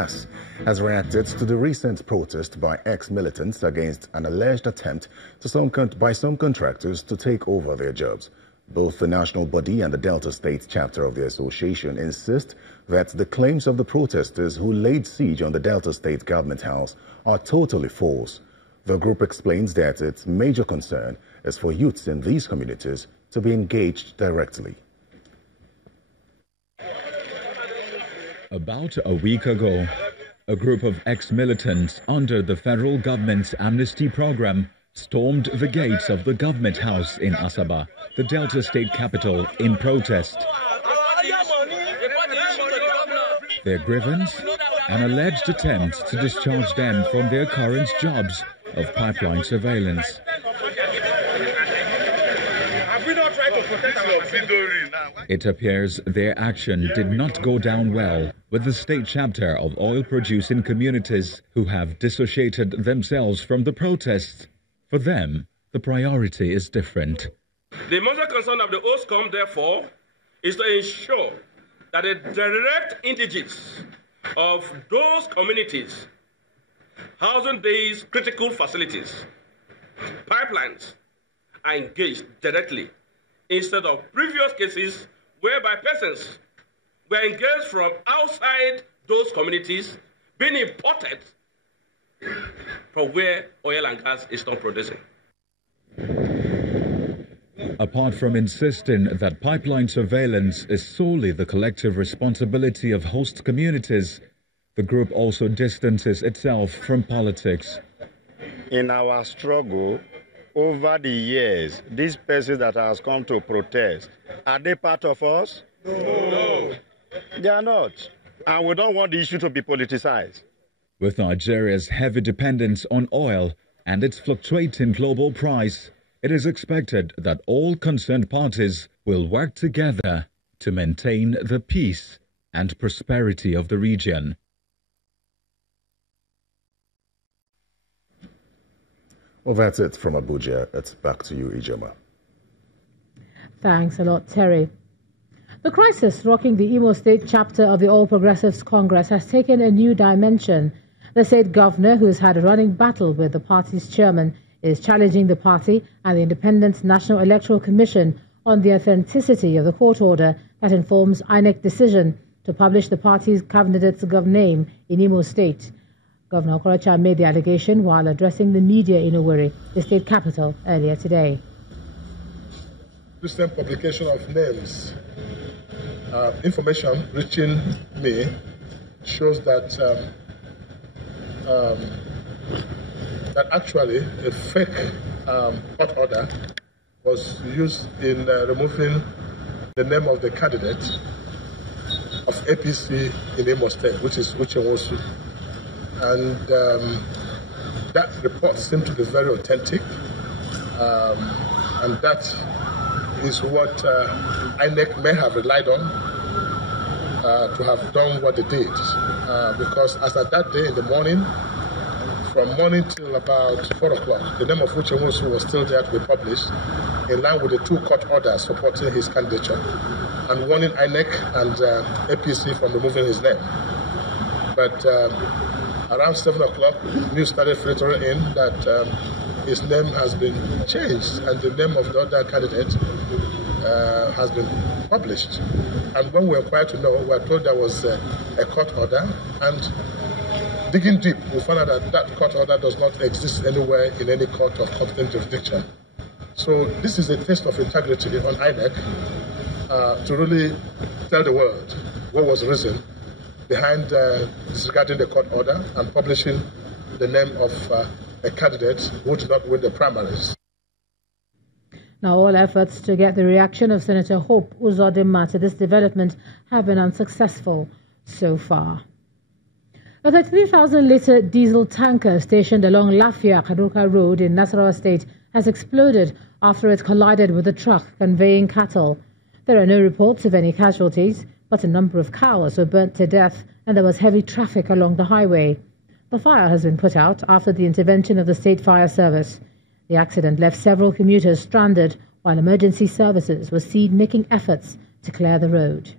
gas has reacted to the recent protest by ex-militants against an alleged attempt by some contractors to take over their jobs. Both the national body and the Delta State chapter of the association insist that the claims of the protesters who laid siege on the Delta State government house are totally false. The group explains that its major concern is for youths in these communities to be engaged directly. About a week ago, a group of ex-militants under the federal government's amnesty program stormed the gates of the government house in Asaba, the Delta State capital, in protest. Their grievance? An alleged attempt to discharge them from their current jobs of pipeline surveillance. It appears their action did not go down well with the state chapter of oil-producing communities who have dissociated themselves from the protests. For them, the priority is different. The major concern of the OSCOM, therefore, is to ensure that the direct indigenes of those communities housing these critical facilities, pipelines, are engaged directly, instead of previous cases whereby persons were engaged from outside those communities being imported from where oil and gas is not producing. Apart from insisting that pipeline surveillance is solely the collective responsibility of host communities, the group also distances itself from politics. In our struggle, over the years, these persons that has come to protest, are they part of us? No. They are not. And we don't want the issue to be politicized. With Nigeria's heavy dependence on oil and its fluctuating global price, it is expected that all concerned parties will work together to maintain the peace and prosperity of the region. Well, that's it from Abuja. It's back to you, Ijoma. Thanks a lot, Terry. The crisis rocking the Imo State chapter of the All Progressives Congress has taken a new dimension. The state governor, who has had a running battle with the party's chairman, is challenging the party and the Independent National Electoral Commission on the authenticity of the court order that informs INEC decision to publish the party's candidate's name in Imo State. Governor Okorocha made the allegation while addressing the media in Owerri, the state capital, earlier today. Recent publication of names, information reaching me shows that that actually a fake court order was used in removing the name of the candidate of APC in Imo State, which is Uchewosu. And that report seemed to be very authentic, and that is what INEC may have relied on to have done what they did, because as at that day in the morning, from morning till about 4 o'clock, the name of Uchewosu was still there to be published, in line with the 2 court orders supporting his candidature, and warning INEC and APC from removing his name. But around 7 o'clock, news started filtering in that his name has been changed and the name of the other candidate has been published. And when we were required to know, we were told there was a court order, and digging deep, we found out that that court order does not exist anywhere in any court of competent jurisdiction. So this is a test of integrity on INEC to really tell the world what was the reason behind disregarding the court order and publishing the name of a candidate who did not win the primaries. Now, all efforts to get the reaction of Senator Hope Uzodinma to this development have been unsuccessful so far. A 33,000-litre diesel tanker stationed along Lafia-Kadurka Road in Nasarawa State has exploded after it collided with a truck conveying cattle. There are no reports of any casualties, but a number of cows were burnt to death and there was heavy traffic along the highway. The fire has been put out after the intervention of the State Fire Service. The accident left several commuters stranded while emergency services were seen making efforts to clear the road.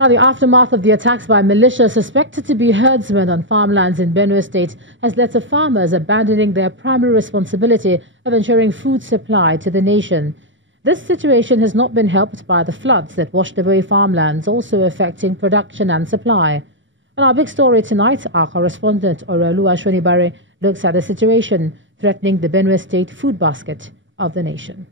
Now, the aftermath of the attacks by militia suspected to be herdsmen on farmlands in Benue State has led to farmers abandoning their primary responsibility of ensuring food supply to the nation. This situation has not been helped by the floods that washed away farmlands, also affecting production and supply. On our big story tonight, our correspondent Orelu Ashonibare looks at the situation threatening the Benue State food basket of the nation.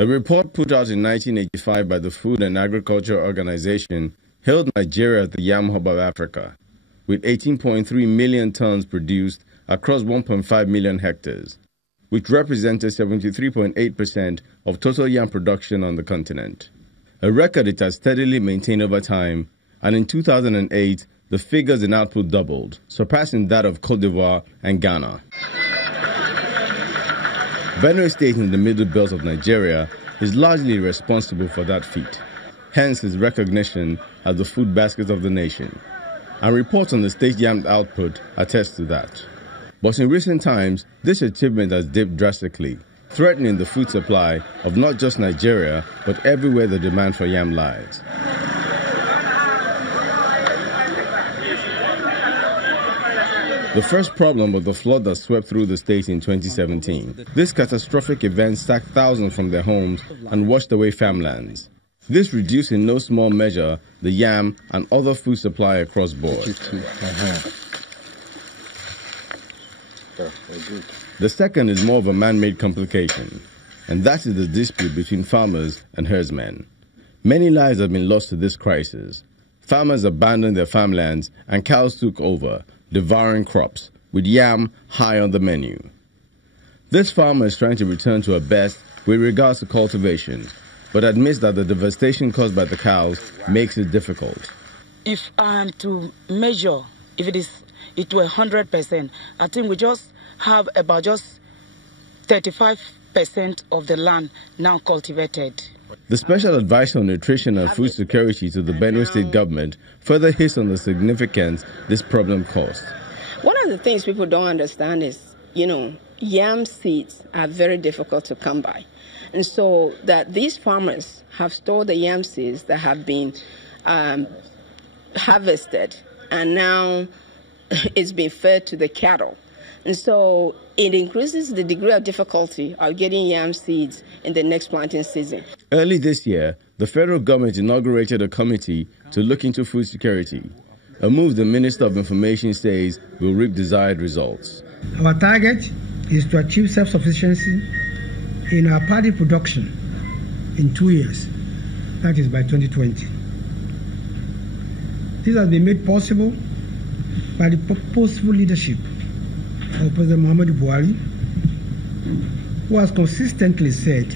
A report put out in 1985 by the Food and Agriculture Organization hailed Nigeria as the yam hub of Africa, with 18.3 million tons produced across 1.5 million hectares, which represented 73.8% of total yam production on the continent. A record it has steadily maintained over time, and in 2008, the figures in output doubled, surpassing that of Côte d'Ivoire and Ghana. Benue State in the middle belt of Nigeria is largely responsible for that feat, hence its recognition as the food basket of the nation. And reports on the state's yam output attest to that. But in recent times, this achievement has dipped drastically, threatening the food supply of not just Nigeria, but everywhere the demand for yam lies. The first problem was the flood that swept through the state in 2017. This catastrophic event sacked thousands from their homes and washed away farmlands. This reduced in no small measure the yam and other food supply across board. The second is more of a man-made complication, and that is the dispute between farmers and herdsmen. Many lives have been lost to this crisis. Farmers abandoned their farmlands and cows took over, devouring crops, with yam high on the menu. This farmer is trying to return to her best with regards to cultivation, but admits that the devastation caused by the cows makes it difficult. If I am to measure, if it were 100%, I think we just have about just 35% of the land now cultivated. The Special Advisor on Nutrition and Food Security to the Benue State government further hits on the significance this problem caused. One of the things people don't understand is, yam seeds are very difficult to come by. And so that these farmers have stored the yam seeds that have been harvested, and now it's being fed to the cattle. And so it increases the degree of difficulty of getting yam seeds in the next planting season. Early this year, the federal government inaugurated a committee to look into food security, a move the Minister of Information says will reap desired results. Our target is to achieve self-sufficiency in our paddy production in 2 years, that is by 2020. This has been made possible by the purposeful leadership of President Buhari, who has consistently said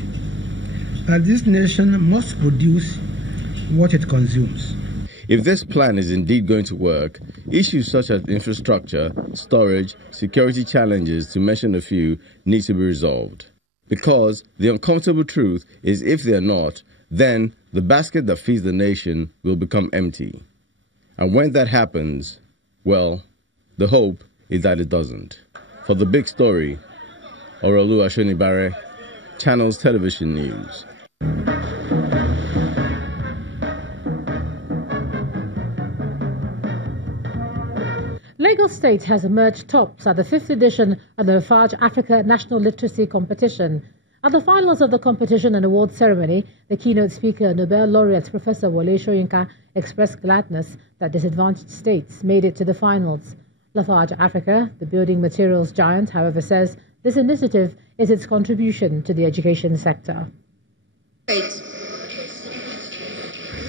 that this nation must produce what it consumes. If this plan is indeed going to work, issues such as infrastructure, storage, security challenges, to mention a few, need to be resolved. Because the uncomfortable truth is if they are not, then the basket that feeds the nation will become empty. And when that happens, well, the hope is that it doesn't. For the big story, Orelu Ashonibare, Channels Television News. Lagos State has emerged tops at the 5th edition of the Lafarge Africa National Literacy Competition. At the finals of the competition and award ceremony, the keynote speaker, Nobel laureate Professor Wole Soyinka, expressed gladness that disadvantaged states made it to the finals. Lafarge Africa, the building materials giant, however, says this initiative is its contribution to the education sector.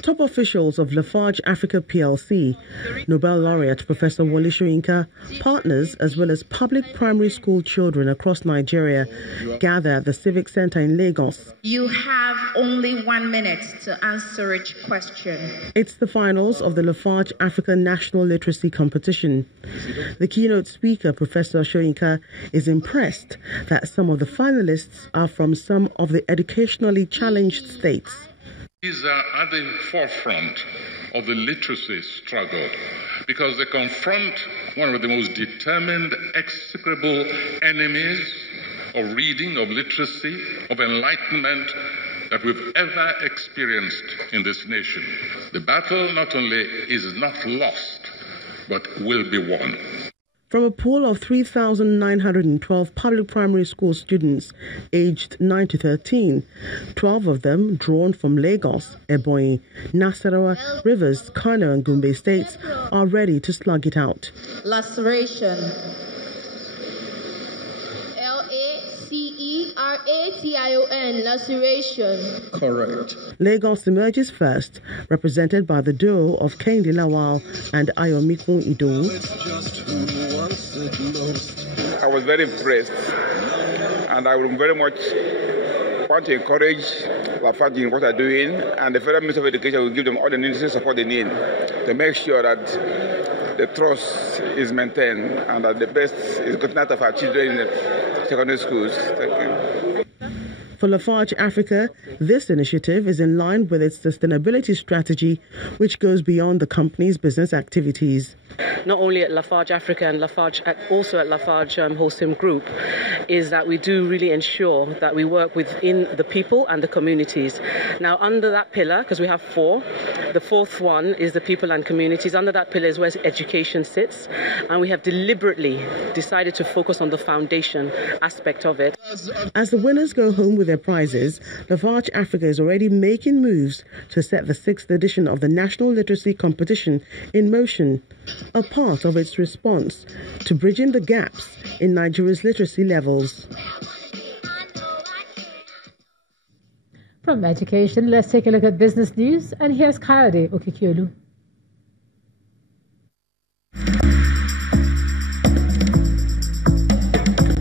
Top officials of Lafarge Africa plc, Nobel laureate Professor Wole Soyinka, partners as well as public primary school children across Nigeria gather at the Civic Center in Lagos. You have only 1 minute to answer each question. It's the finals of the Lafarge Africa National Literacy Competition. The keynote speaker, Professor Soyinka, is impressed that some of the finalists are from some of the educationally challenged states. These are at the forefront of the literacy struggle because they confront one of the most determined, execrable enemies of reading, of literacy, of enlightenment that we've ever experienced in this nation. The battle not only is not lost, but will be won. From a pool of 3,912 public primary school students aged 9 to 13, 12 of them drawn from Lagos, Ebonyi, Nasarawa, Rivers, Kano and Gombe states are ready to slug it out. Laceration. Laceration. Laceration. Correct. Lagos emerges first, represented by the duo of Kehinde Lawal and Ayomikun Idowu. I was very impressed, and I would very much want to encourage Lafarge in what they're doing, and the Federal Ministry of Education will give them all the necessary support they need to make sure that the trust is maintained and that the best is gotten out of our children in the secondary schools. Thank you. For Lafarge Africa, this initiative is in line with its sustainability strategy, which goes beyond the company's business activities. Not only at Lafarge Africa and also at Lafarge Wholesome Group, is that we do really ensure that we work within the people and the communities. Now, under that pillar, because we have four, the fourth one is the people and communities. Under that pillar is where education sits, and we have deliberately decided to focus on the foundation aspect of it. As the winners go home with their prizes, Lafarge Africa is already making moves to set the 6th edition of the National Literacy Competition in motion, a part of its response to bridging the gaps in Nigeria's literacy levels. From education, let's take a look at business news, and here's Kayode Okikiolu.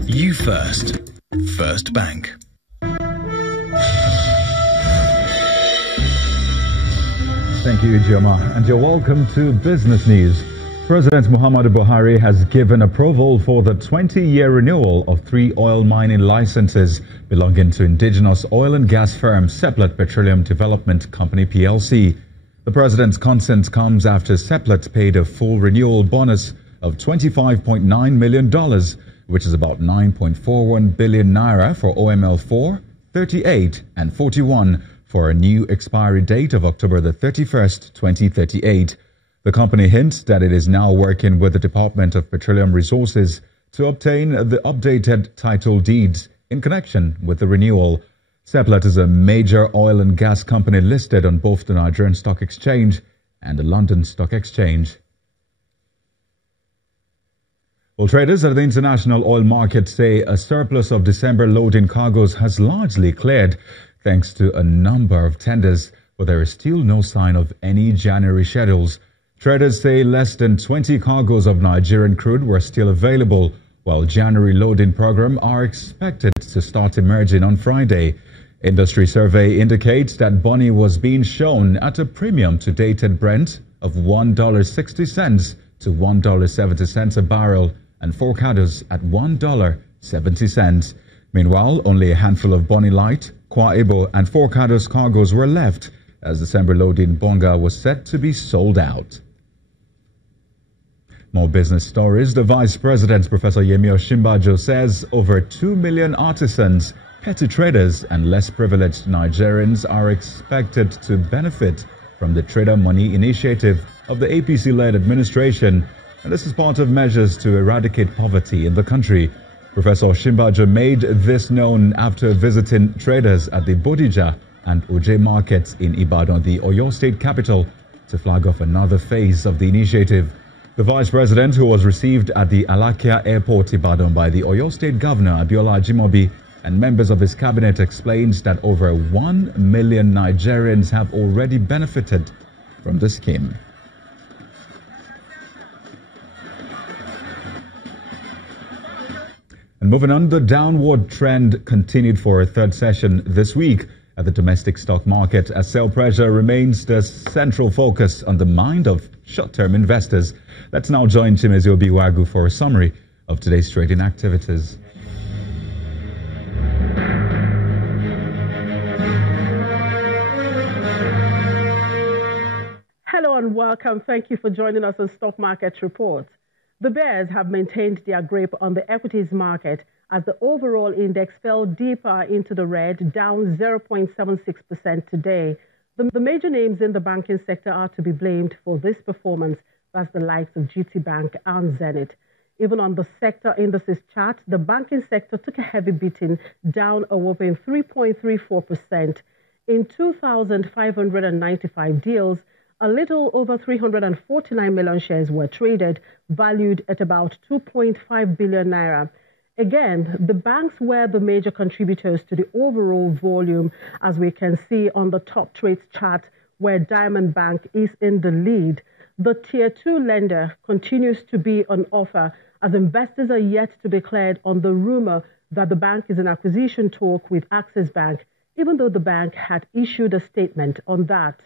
You first. First Bank. Thank you, Joma, and you're welcome to Business News. President Muhammadu Buhari has given approval for the 20-year renewal of 3 oil mining licenses belonging to indigenous oil and gas firm Seplat Petroleum Development Company PLC. The president's consent comes after Seplat paid a full renewal bonus of $25.9 million, which is about 9.41 billion naira for OML 4, 38 and 41 for a new expiry date of October the 31st, 2038. The company hints that it is now working with the Department of Petroleum Resources to obtain the updated title deeds in connection with the renewal. Seplat is a major oil and gas company listed on both the Nigerian Stock Exchange and the London Stock Exchange. Well, traders at the international oil market say a surplus of December loading cargoes has largely cleared thanks to a number of tenders, but there is still no sign of any January schedules. Traders say less than 20 cargoes of Nigerian crude were still available, while January loading program are expected to start emerging on Friday. Industry survey indicates that Bonny was being shown at a premium to dated Brent of $1.60 to $1.70 a barrel, and forecasts at $1.70. Meanwhile, only a handful of Bonny Light, Kwa Ibo and forecasts cargoes were left, as December loading Bonga was set to be sold out. More business stories. The Vice President, Professor Yemi Osinbajo, says over 2 million artisans, petty traders and less privileged Nigerians are expected to benefit from the Trader Money Initiative of the APC-led administration, and this is part of measures to eradicate poverty in the country. Professor Osinbajo made this known after visiting traders at the Bodija and Oje markets in Ibadan, the Oyo State capital, to flag off another phase of the initiative. The Vice President, who was received at the Alakia Airport, Ibadan, by the Oyo State Governor, Abiola Ajimobi, and members of his cabinet, explains that over 1 million Nigerians have already benefited from the scheme. And moving on, the downward trend continued for a third session this week at the domestic stock market, as sell pressure remains the central focus on the mind of short-term investors. Let's now join Chimezi Obiwagu for a summary of today's trading activities. Hello and welcome. Thank you for joining us on Stock Market Report. The bears have maintained their grip on the equities market as the overall index fell deeper into the red, down 0.76% today. The major names in the banking sector are to be blamed for this performance, as the likes of GT Bank and Zenith. Even on the sector indices chart, the banking sector took a heavy beating, down a whopping 3.34%. In 2,595 deals, a little over 349 million shares were traded, valued at about 2.5 billion naira. Again, the banks were the major contributors to the overall volume, as we can see on the top trades chart, where Diamond Bank is in the lead. The Tier 2 lender continues to be on offer, as investors are yet to be cleared on the rumor that the bank is in acquisition talk with Access Bank, even though the bank had issued a statement on that.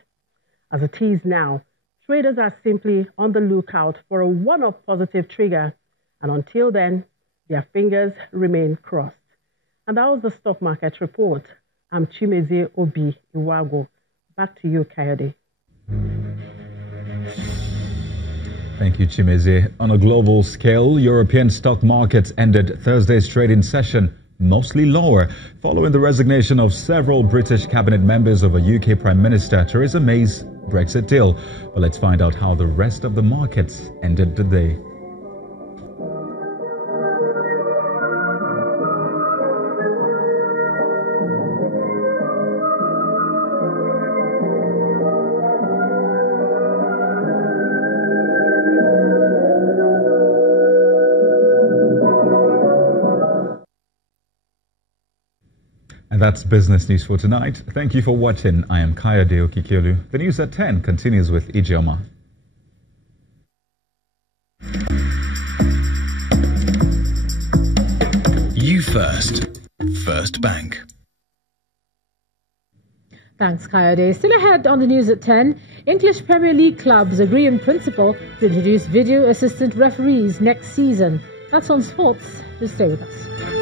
As it is now, traders are simply on the lookout for a one-off positive trigger, and until then, their fingers remain crossed. And that was the stock market report. I'm Chimezie Obi Iwago. Back to you, Kayode. Thank you, Chimezie. On a global scale, European stock markets ended Thursday's trading session mostly lower, following the resignation of several British cabinet members over UK Prime Minister Theresa May's Brexit deal. But let's find out how the rest of the markets ended the day. And that's business news for tonight. Thank you for watching. I am Kayode Okikiolu. The news at 10 continues with Ijeoma. You first. First Bank. Thanks, Kayode. Still ahead on the news at 10, English Premier League clubs agree in principle to introduce video assistant referees next season. That's on sports. Just stay with us.